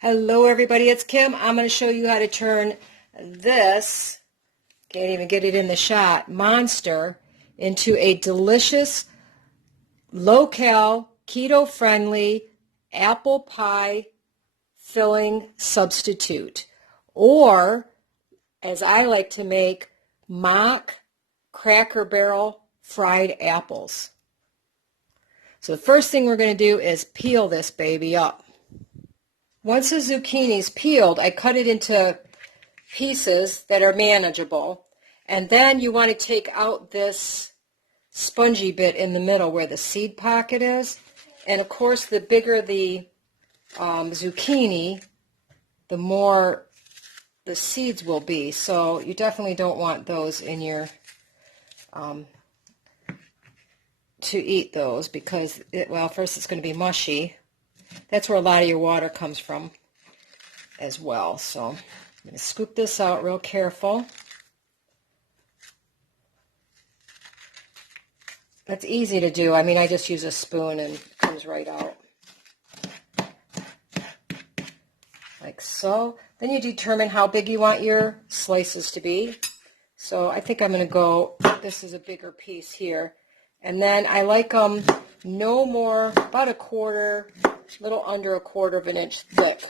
Hello everybody, it's Kim. I'm going to show you how to turn this, can't even get it in the shot, monster into a delicious, low-cal, keto-friendly apple pie filling substitute. Or, as I like to make, mock Cracker Barrel fried apples. So the first thing we're going to do is peel this baby up. Once the zucchini's peeled, I cut it into pieces that are manageable. And then you want to take out this spongy bit in the middle where the seed pocket is. And of course, the bigger the zucchini, the more the seeds will be. So you definitely don't want those in your, to eat those because, first it's going to be mushy. That's where a lot of your water comes from as well. So I'm going to scoop this out real careful. That's easy to do. I mean, I just use a spoon and it comes right out. Like so. Then you determine how big you want your slices to be. So I think I'm going to go, this is a bigger piece here. And then I like them no more, about a little under a quarter of an inch thick.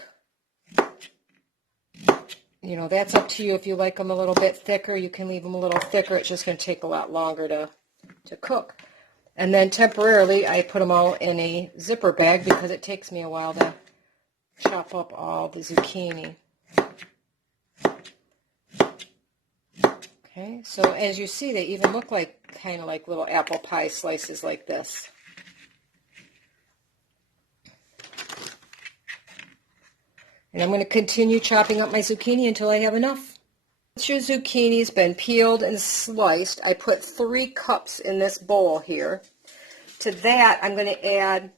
You know, that's up to you. If you like them a little bit thicker, you can leave them a little thicker. It's just going to take a lot longer to cook. And then temporarily, I put them all in a zipper bag because it takes me a while to chop up all the zucchini. Okay, so as you see, they even look like kind of like little apple pie slices like this. And I'm going to continue chopping up my zucchini until I have enough. Once your zucchini's been peeled and sliced, I put 3 cups in this bowl here. To that, I'm going to add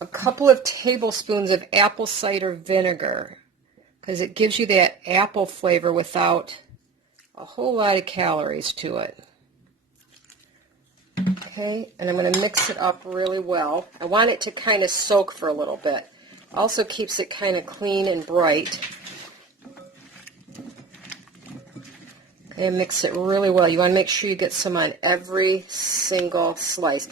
a couple of tablespoons of apple cider vinegar because it gives you that apple flavor without a whole lot of calories to it. Okay, and I'm going to mix it up really well. I want it to kind of soak for a little bit. Also keeps it kind of clean and bright. Okay, mix it really well. You want to make sure you get some on every single slice.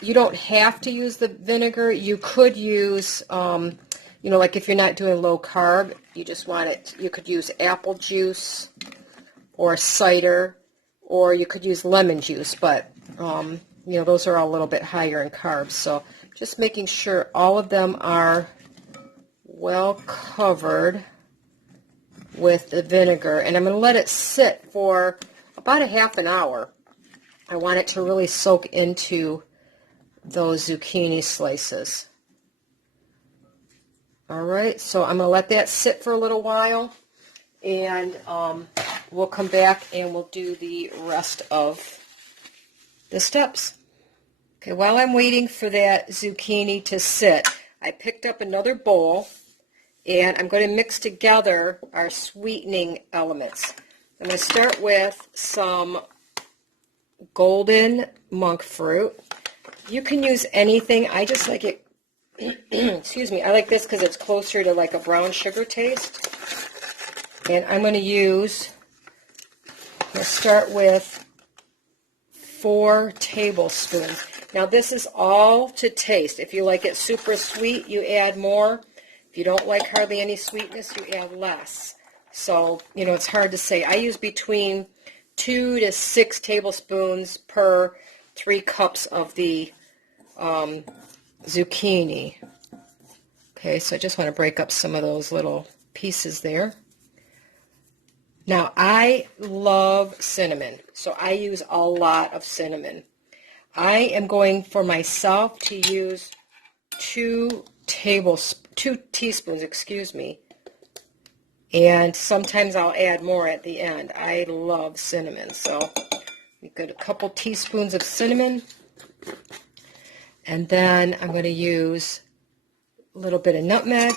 You don't have to use the vinegar. You could use, like if you're not doing low carb, you just want it, you could use apple juice or cider, or you could use lemon juice, but those are all a little bit higher in carbs. So just making sure all of them are well covered with the vinegar. And I'm going to let it sit for about a half an hour. I want it to really soak into those zucchini slices. All right, so I'm going to let that sit for a little while, and we'll come back and we'll do the rest of the steps. Okay, while I'm waiting for that zucchini to sit, I picked up another bowl, and I'm going to mix together our sweetening elements. I'm going to start with some golden monk fruit. You can use anything. I just like it, excuse me, I like this because it's closer to like a brown sugar taste. And I'm going to start with 4 tablespoons. Now this is all to taste. If you like it super sweet, you add more. If you don't like hardly any sweetness, you add less. So, it's hard to say. I use between 2 to 6 tablespoons per 3 cups of the zucchini. Okay, so I just want to break up some of those little pieces there. Now, I love cinnamon, so I use a lot of cinnamon. I am going for myself to use 2 teaspoons, and sometimes I'll add more at the end. I love cinnamon, so we got a couple teaspoons of cinnamon, and then I'm going to use a little bit of nutmeg.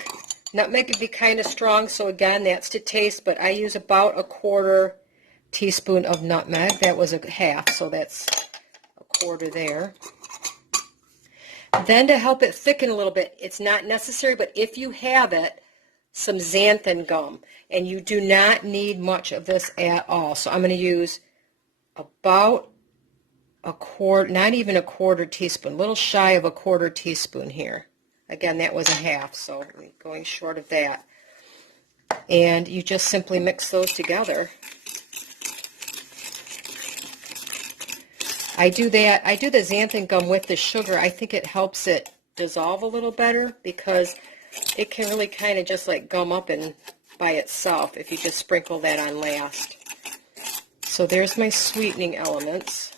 Nutmeg could be kind of strong, so again, that's to taste, but I use about a 1/4 teaspoon of nutmeg. That was a half, so that's a 1/4 there. Then to help it thicken a little bit, it's not necessary, but if you have it, some xanthan gum. And you do not need much of this at all. So I'm going to use about a quarter, not even a quarter teaspoon, a little shy of a quarter teaspoon here. Again, that was a half, so going short of that. And you just simply mix those together. I do the xanthan gum with the sugar. I think it helps it dissolve a little better because it can really kind of just like gum up and by itself if you just sprinkle that on last. So there's my sweetening elements.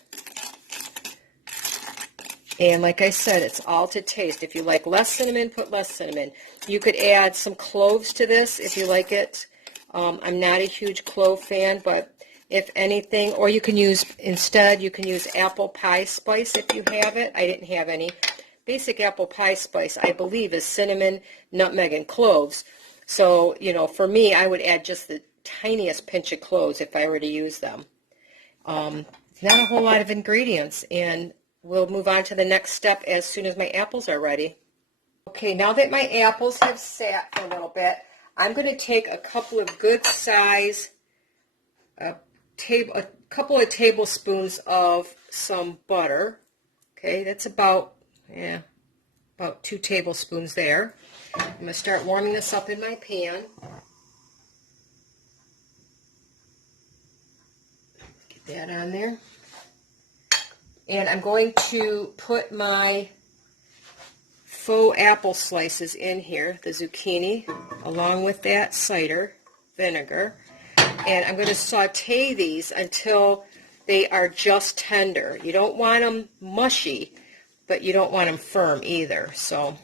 And like I said, it's all to taste. If you like less cinnamon, put less cinnamon. You could add some cloves to this if you like it. I'm not a huge clove fan, but if anything, or you can use, instead, you can use apple pie spice if you have it. I didn't have any. Basic apple pie spice, I believe, is cinnamon, nutmeg, and cloves. So, you know, for me, I would add just the tiniest pinch of cloves if I were to use them. Not a whole lot of ingredients, and we'll move on to the next step as soon as my apples are ready. Okay, now that my apples have sat for a little bit, I'm going to take a couple of good size, a couple of tablespoons of some butter. Okay, that's about 2 tablespoons there. I'm going to start warming this up in my pan. Get that on there. And I'm going to put my faux apple slices in here, the zucchini, along with that cider vinegar. And I'm going to saute these until they are just tender. You don't want them mushy, but you don't want them firm either. So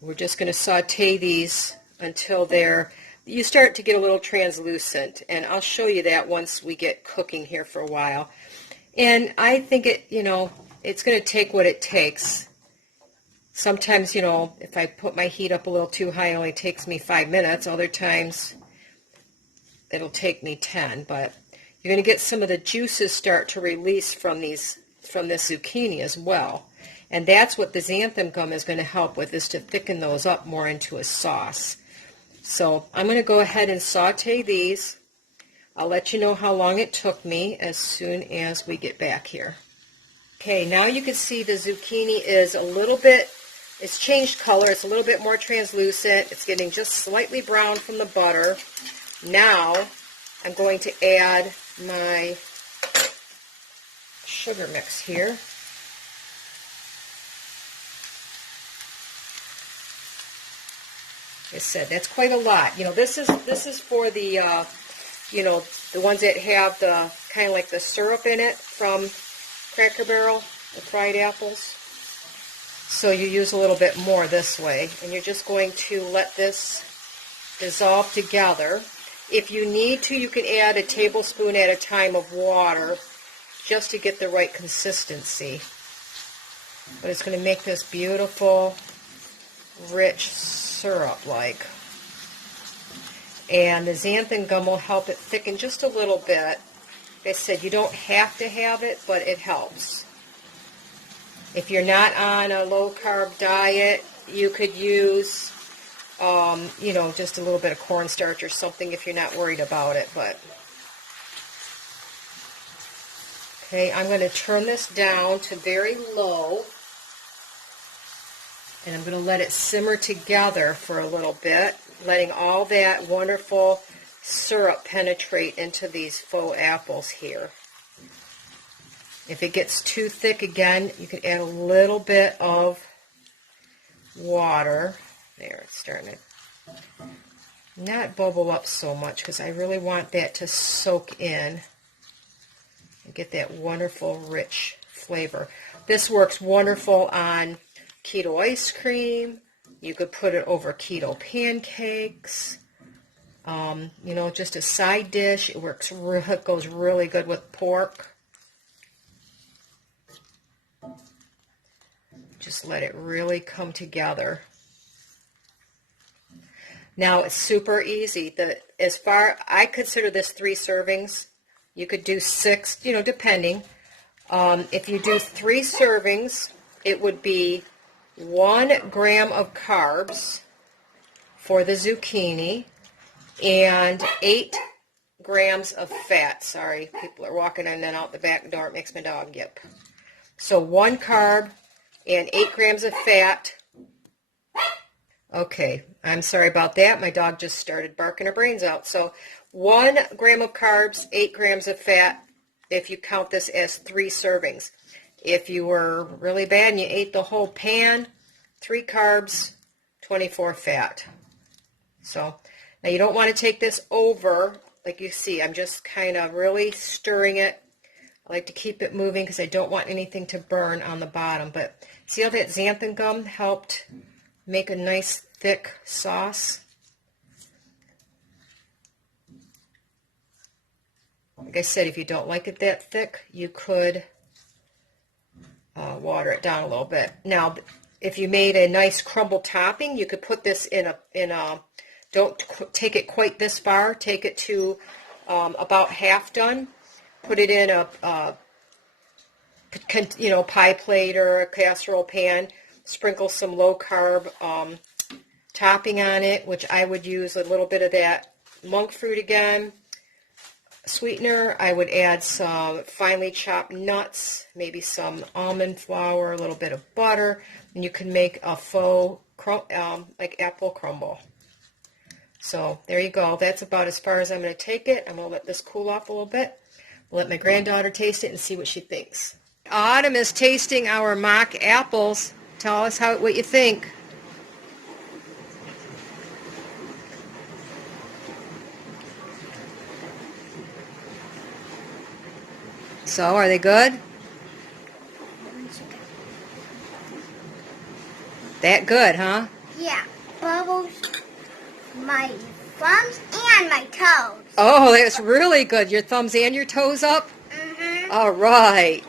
we're just going to saute these until you start to get a little translucent. And I'll show you that once we get cooking here for a while. And I think it's going to take what it takes. Sometimes, if I put my heat up a little too high, it only takes me 5 minutes. Other times, it'll take me 10. But you're going to get some of the juices start to release from this zucchini as well. And that's what the xanthan gum is going to help with, is to thicken those up more into a sauce. So I'm going to go ahead and saute these. I'll let you know how long it took me as soon as we get back here. Okay, now you can see the zucchini is it's changed color. It's a little bit more translucent. It's getting just slightly brown from the butter. Now I'm going to add my sugar mix here. Like I said, that's quite a lot. This is for the the ones that have the kind of like the syrup in it from Cracker Barrel, the fried apples. So you use a little bit more this way, and you're just going to let this dissolve together. If you need to, you can add a tablespoon at a time of water just to get the right consistency. But it's going to make this beautiful, rich syrup-like. And the xanthan gum will help it thicken just a little bit. Like I said, you don't have to have it, but it helps. If you're not on a low-carb diet, you could use, just a little bit of cornstarch or something if you're not worried about it. But okay, I'm going to turn this down to very low, and I'm going to let it simmer together for a little bit, letting all that wonderful syrup penetrate into these faux apples here. If it gets too thick again, you can add a little bit of water. There, it's starting to not bubble up so much because I really want that to soak in and get that wonderful, rich flavor. This works wonderful on keto ice cream. You could put it over keto pancakes. Just a side dish. It goes really good with pork. Just let it really come together. Now it's super easy. I consider this 3 servings. You could do 6, depending. If you do 3 servings, it would be 1 gram of carbs for the zucchini and 8 grams of fat. Sorry, people are walking in and out the back door. It makes my dog yip. So 1 carb and 8 grams of fat. Okay, I'm sorry about that. My dog just started barking her brains out. So 1 gram of carbs, 8 grams of fat, if you count this as 3 servings. If you were really bad and you ate the whole pan, 3 carbs, 24 fat. So now you don't want to take this over. Like you see, I'm just kind of really stirring it. I like to keep it moving because I don't want anything to burn on the bottom. But see how that xanthan gum helped make a nice thick sauce? Like I said, if you don't like it that thick, you could water it down a little bit. Now, if you made a nice crumble topping, you could put this in a don't take it quite this far. Take it to about half done. Put it in a pie plate or a casserole pan. Sprinkle some low carb topping on it, which I would use a little bit of that monk fruit again. Sweetener, I would add some finely chopped nuts, maybe some almond flour, a little bit of butter, and you can make a faux like apple crumble. So there you go. That's about as far as I'm going to take it. I'm going to let this cool off a little bit. I'll let my granddaughter taste it and see what she thinks. Autumn is tasting our mock apples. Tell us what you think. So, are they good? That good, huh? Yeah, bubbles my thumbs and my toes. Oh, that's really good. Your thumbs and your toes up? Mm-hmm. All right.